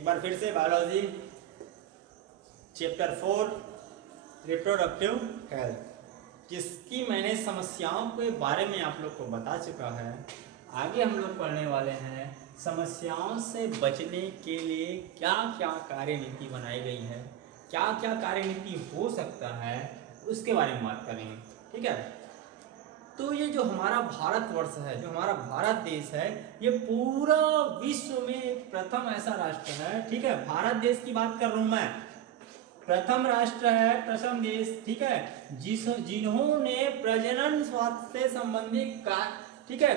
एक बार फिर से बायोलॉजी चैप्टर 4 रिप्रोडक्टिव हेल्थ, जिसकी मैंने समस्याओं के बारे में आप लोग को बता चुका है। आगे हम लोग पढ़ने वाले हैं समस्याओं से बचने के लिए क्या क्या कार्यनीति बनाई गई है, क्या क्या कार्यनीति हो सकता है, उसके बारे में बात करेंगे। ठीक है, तो ये जो हमारा भारतवर्ष है, जो हमारा भारत देश है, ये पूरा विश्व में प्रथम ऐसा राष्ट्र है। ठीक है, भारत देश की बात कर रहा हूं मैं, प्रथम राष्ट्र है, प्रथम देश। ठीक है, जिन्होंने प्रजनन स्वास्थ्य से संबंधित ठीक है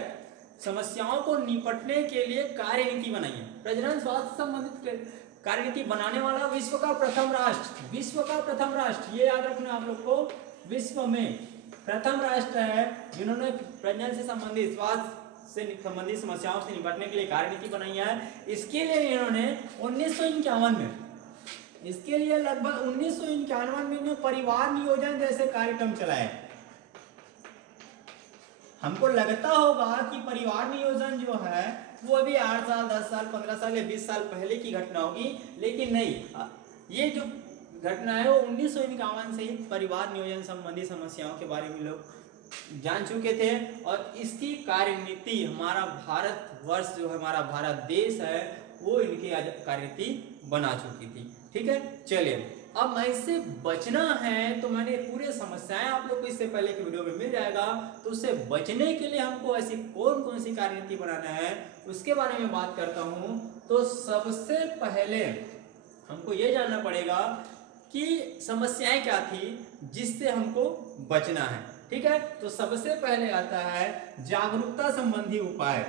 समस्याओं को निपटने के लिए कार्यनीति बनाई है। प्रजनन स्वास्थ्य संबंधित कार्यनीति बनाने वाला विश्व का प्रथम राष्ट्र, विश्व का प्रथम राष्ट्र, ये याद रखना आप लोग को, विश्व में प्रथम राष्ट्र है जिन्होंने प्रजनन से संबंधित स्वास्थ्य से संबंधित समस्याओं से निपटने के लिए कार्यनीति बनाई है। इसके लिए इन्होंने 1951 में, इसके लिए लगभग 1951 में इन्होंने परिवार नियोजन जैसे कार्यक्रम चलाए। हमको लगता होगा कि परिवार नियोजन जो है वो अभी 8 साल 10 साल 15 साल या 20 साल पहले की घटना होगी, लेकिन नहीं, ये जो घटना है वो 1951 से ही परिवार नियोजन संबंधी समस्याओं के बारे में लोग जान चुके थे, और इसकी कार्यनीति हमारा भारतवर्ष जो हमारा भारत देश है वो इनकी कार्यनीति बना चुकी थी। ठीक है, चलिए अब इससे बचना है तो मैंने पूरे समस्याएं आप लोग को इससे पहले की वीडियो में मिल जाएगा, तो उससे बचने के लिए हमको ऐसी कौन कौन सी कार्यनीति बनाना है उसके बारे में बात करता हूं। तो सबसे पहले हमको ये जानना पड़ेगा कि समस्याएं क्या थी जिससे हमको बचना है। ठीक है, तो सबसे पहले आता है जागरूकता संबंधी उपाय।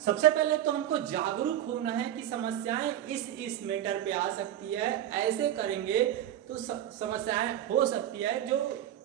सबसे पहले तो हमको जागरूक होना है कि समस्याएं इस मैटर पे आ सकती है, ऐसे करेंगे तो समस्याएं हो सकती है जो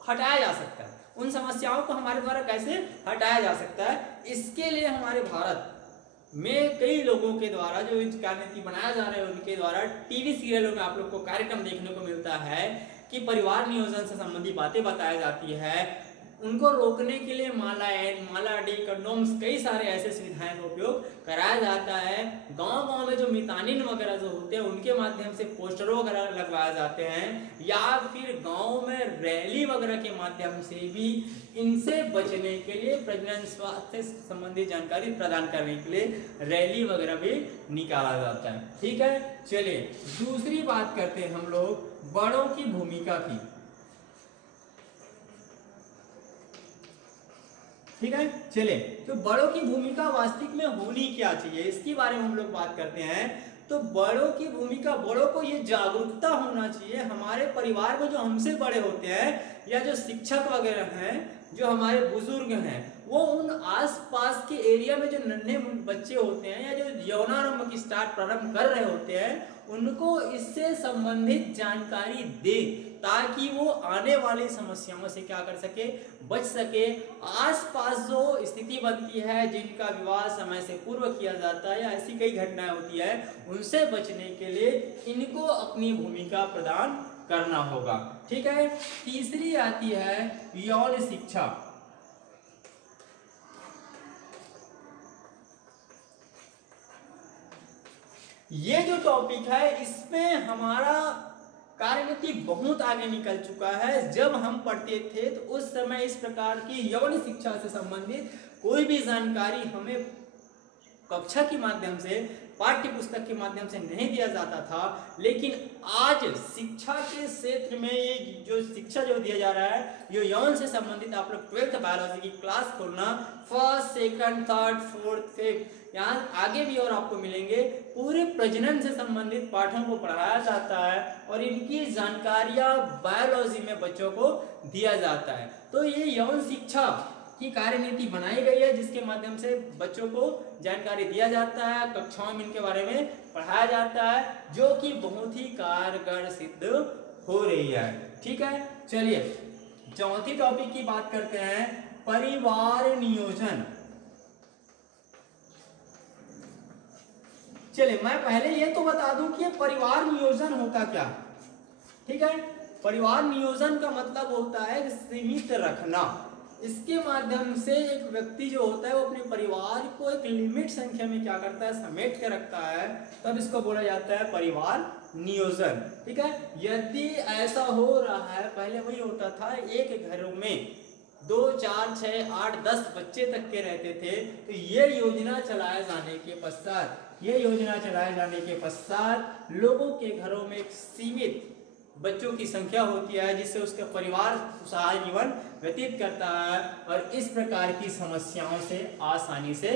हटाया जा सकता है। उन समस्याओं को हमारे द्वारा कैसे हटाया जा सकता है, इसके लिए हमारे भारत में कई लोगों के द्वारा जो कार्यनीति बनाया जा रहा है उनके द्वारा टीवी सीरियलों में आप लोग को कार्यक्रम देखने को मिलता है कि परिवार नियोजन से संबंधित बातें बताई जाती है। उनको रोकने के लिए माला डी कंडोम्स कई सारे ऐसे सुविधाएं का उपयोग कराया जाता है। गांव-गांव में जो मितानिन वगैरह जो होते हैं उनके माध्यम से पोस्टरों वगैरह लगवाए जाते हैं, या फिर गांव में रैली वगैरह के माध्यम से भी इनसे बचने के लिए प्रजनन स्वास्थ्य से संबंधित जानकारी प्रदान करने के लिए रैली वगैरह भी निकाला जाता है। ठीक है, चलिए दूसरी बात करते हैं हम लोग बड़ों की भूमिका की। ठीक है, चलिए तो बड़ों की भूमिका वास्तविक में होनी क्या चाहिए इसके बारे में हम लोग बात करते हैं। तो बड़ों की भूमिका, बड़ों को ये जागरूकता होना चाहिए, हमारे परिवार में जो हमसे बड़े होते हैं या जो शिक्षक वगैरह हैं, जो हमारे बुजुर्ग हैं, वो उन आसपास के एरिया में जो नन्हे बच्चे होते हैं या जो यौनारंभ की प्रारंभ कर रहे होते हैं उनको इससे संबंधित जानकारी दे, ताकि वो आने वाली समस्याओं से क्या कर सके, बच सके। आसपास जो स्थिति बनती है जिनका विवाह समय से पूर्व किया जाता है या ऐसी कई घटनाएं होती है, उनसे बचने के लिए इनको अपनी भूमिका प्रदान करना होगा। ठीक है, तीसरी आती है यौन शिक्षा। ये जो टॉपिक है इसमें हमारा कार्यनीति बहुत आगे निकल चुका है। जब हम पढ़ते थे तो उस समय इस प्रकार की यौन शिक्षा से संबंधित कोई भी जानकारी हमें कक्षा के माध्यम से, पाठ्य पुस्तक के माध्यम से नहीं दिया जाता था, लेकिन आज शिक्षा के क्षेत्र में ये जो शिक्षा जो दिया जा रहा है, ये यौन से संबंधित आप लोग 12th बायोलॉजी की क्लास खोलना, 1st, 2nd, 3rd, 4th, 5th, यहाँ आगे भी और आपको मिलेंगे। पूरे प्रजनन से संबंधित पाठों को पढ़ाया जाता है और इनकी जानकारियां बायोलॉजी में बच्चों को दिया जाता है। तो ये यौन शिक्षा की कार्यनीति बनाई गई है जिसके माध्यम से बच्चों को जानकारी दिया जाता है, कक्षाओं में इनके बारे में पढ़ाया जाता है, जो कि बहुत ही कारगर सिद्ध हो रही है। ठीक है, चलिए चौथी टॉपिक की बात करते हैं, परिवार नियोजन। चलिए मैं पहले ये तो बता दूं कि परिवार नियोजन होता क्या। ठीक है, परिवार नियोजन का मतलब होता है सीमित रखना। इसके माध्यम से एक व्यक्ति जो होता है वो अपने परिवार को एक लिमिट संख्या में क्या करता है, समेट के रखता है, तब इसको बोला जाता है परिवार नियोजन। ठीक है, यदि ऐसा हो रहा है, पहले वही होता था एक घरों में 2, 4, 6, 8, 10 बच्चे तक के रहते थे, तो ये योजना चलाए जाने के पश्चात लोगों के घरों में एक सीमित बच्चों की संख्या होती है, जिससे उसका परिवार खुशहाल जीवन व्यतीत करता है और इस प्रकार की समस्याओं से आसानी से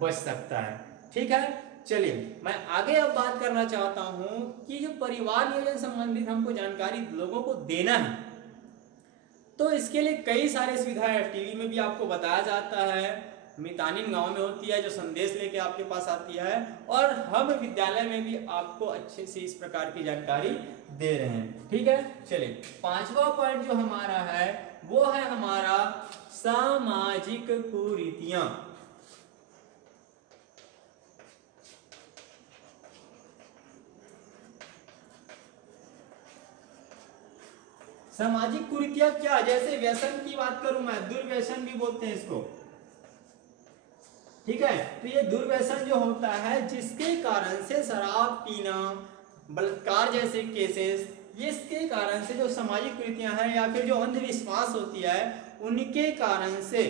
बच सकता है। ठीक है, चलिए मैं आगे अब बात करना चाहता हूं कि जो परिवार नियोजन संबंधित हमको जानकारी लोगों को देना है, तो इसके लिए कई सारे सुविधाएं टीवी में भी आपको बताया जाता है, मितानिन गांव में होती है जो संदेश लेके आपके पास आती है, और हम विद्यालय में भी आपको अच्छे से इस प्रकार की जानकारी दे रहे हैं। ठीक है, चलिए 5वां पॉइंट जो हमारा है वो है हमारा सामाजिक कुरीतियां। सामाजिक कुरीतियां क्या, जैसे व्यसन की बात करूं मैं, दुर्व्यसन भी बोलते हैं इसको। ठीक है, तो ये दुर्व्यसन जो होता है जिसके कारण से शराब पीना, बलात्कार जैसे केसेस, इसके कारण से जो सामाजिक कुरीतियां हैं या फिर जो अंधविश्वास होती है उनके कारण से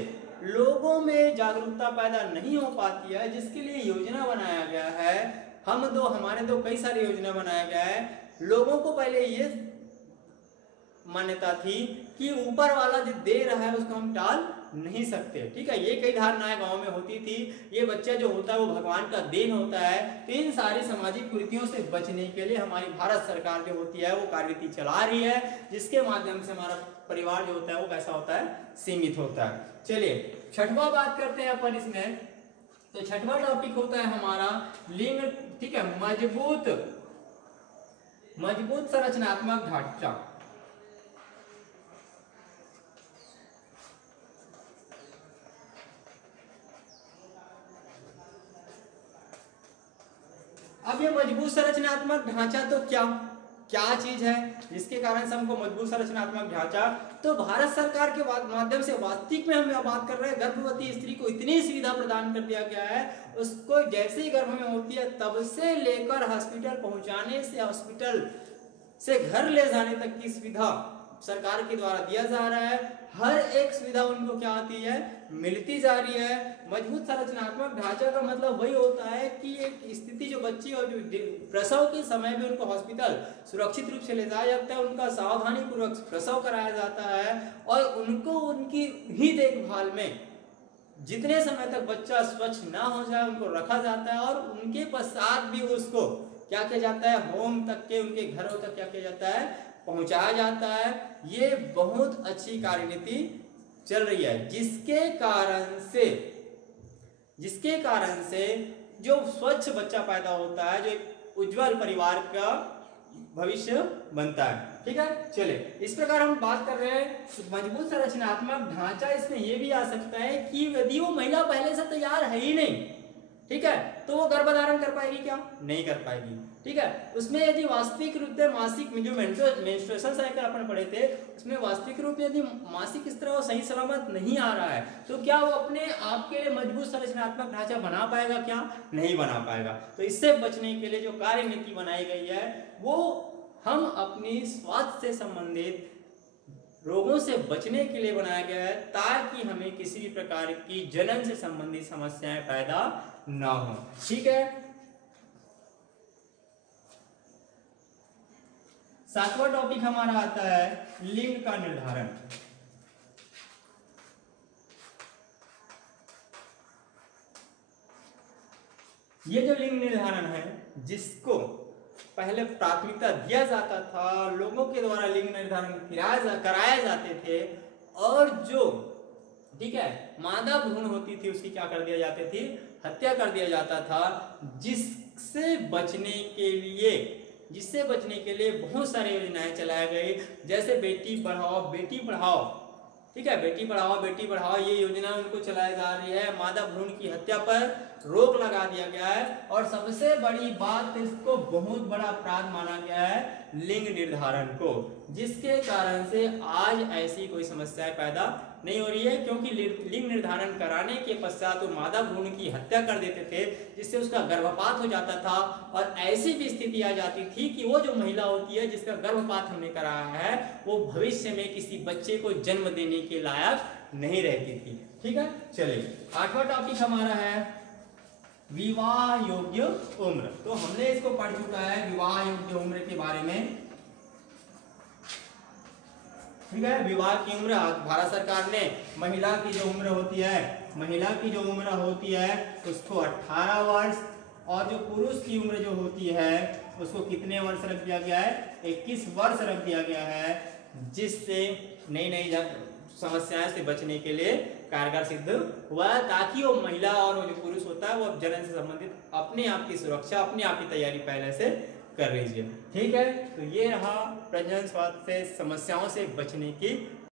लोगों में जागरूकता पैदा नहीं हो पाती है, जिसके लिए योजना बनाया गया है। हमारे दो कई सारी योजना बनाया गया है। लोगों को पहले ये मान्यता थी कि ऊपर वाला जो दे रहा है उसको हम टाल नहीं सकते। ठीक है, ये कई धारणाएं गांव में होती थी, ये बच्चा जो होता है वो भगवान का देन होता है। तो इन सारी सामाजिक कुरीतियों से बचने के लिए हमारी भारत सरकार जो होती है वो कार्यनीति चला रही है, जिसके माध्यम से हमारा परिवार जो होता है वो कैसा होता है, सीमित होता है। चलिए 6वां बात करते हैं अपन इसमें। तो 6वां टॉपिक होता है हमारा लिंग। ठीक है, मजबूत संरचनात्मक ढांचा। अब ये मजबूत संरचनात्मक ढांचा तो क्या चीज है जिसके कारण से हमको मजबूत संरचनात्मक ढांचा, तो भारत सरकार के माध्यम से वास्तविक में हम यह बात कर रहे हैं, गर्भवती स्त्री को इतनी सुविधा प्रदान कर दिया गया है, उसको जैसे ही गर्भ में होती है तब से लेकर हॉस्पिटल पहुंचाने से, हॉस्पिटल से घर ले जाने तक की सुविधा सरकार के द्वारा दिया जा रहा है। हर एक सुविधा उनको क्या आती है, मिलती जा रही है। मजबूत संरचनात्मक ढांचा का मतलब वही होता है कि एक स्थिति जो बच्ची और जो प्रसव के समय में उनको हॉस्पिटल सुरक्षित रूप से ले जाया जाता है, उनका सावधानी पूर्वक प्रसव कराया जाता है और उनको उनकी ही देखभाल में जितने समय तक बच्चा स्वच्छ ना हो जाए उनको रखा जाता है, और उनके पश्चात भी उसको क्या किया जाता है, होम तक के, उनके घरों तक क्या किया जाता है, पहुंचाया जाता है। ये बहुत अच्छी कार्यनीति चल रही है, जिसके कारण से जो स्वच्छ बच्चा पैदा होता है, जो एक उज्जवल परिवार का भविष्य बनता है। ठीक है, चलिए इस प्रकार हम बात कर रहे हैं मजबूत संरचनात्मक ढांचा। इसमें यह भी आ सकता है कि यदि वो महिला पहले से तैयार है ही नहीं, ठीक है, तो वो गर्भधारण कर पाएगी क्या, नहीं कर पाएगी। ठीक है, उसमें यदि वास्तविक रूप से मासिक जो मेंस्ट्रुएशन साइकिल अपन पढ़े थे, उसमें वास्तविक रूप यदि मासिक स्तर वो सही सलामत नहीं आ रहा है, तो क्या वो अपने आप के लिए मजबूत संरचनात्मक ढांचा बना पाएगा क्या, नहीं बना पाएगा। तो इससे बचने के लिए जो कार्यनीति बनाई गई है वो हम अपनी स्वास्थ्य से संबंधित रोगों से बचने के लिए बनाया गया है, ताकि हमें किसी भी प्रकार की जनन से संबंधित समस्याएं पैदा ना हो। ठीक है, 7वां टॉपिक हमारा आता है लिंग का निर्धारण। ये जो लिंग निर्धारण है, जिसको पहले प्राथमिकता दिया जाता था, लोगों के द्वारा लिंग निर्धारण कराए जाते थे, और जो ठीक है मादा भ्रूण होती थी उसकी क्या कर दिया जाती थी, हत्या कर दिया जाता था। जिससे बचने के लिए बहुत सारी योजनाएं चलाई गई, जैसे बेटी पढ़ाओ, ठीक है, बेटी पढ़ाओ ये योजना उनको चलाई जा रही है। मादा भ्रूण की हत्या पर रोक लगा दिया गया है, और सबसे बड़ी बात, इसको बहुत बड़ा अपराध माना गया है लिंग निर्धारण को। जिसके कारण से आज ऐसी कोई समस्या पैदा नहीं हो रही है, क्योंकि लिंग निर्धारण कराने के पश्चात वो मादा भ्रूण की हत्या कर देते थे, जिससे उसका गर्भपात हो जाता था। और ऐसी भी स्थिति आ जाती थी कि वो जो महिला होती है जिसका गर्भपात हमने कराया है, वो भविष्य में किसी बच्चे को जन्म देने के लायक नहीं रहती थी। ठीक है, चलिए 8वां टॉपिक हमारा है विवाह योग्य उम्र। तो हमने इसको पढ़ चुका है विवाह योग्य उम्र के बारे में। ठीक है, विवाह की उम्र भारत सरकार ने महिला की जो उम्र होती है उसको 18 वर्ष, और जो पुरुष की उम्र जो होती है उसको कितने वर्ष रख दिया गया है, 21 वर्ष रख दिया गया है, जिससे नई नई समस्याएं से बचने के लिए कारगर सिद्ध हुआ, ताकि वो महिला और वो जो पुरुष होता है वो जनन से संबंधित अपने आप की सुरक्षा, अपने आप की तैयारी पहले से कर लीजिए। ठीक है, तो ये रहा प्रजनन स्वास्थ्य से समस्याओं से बचने की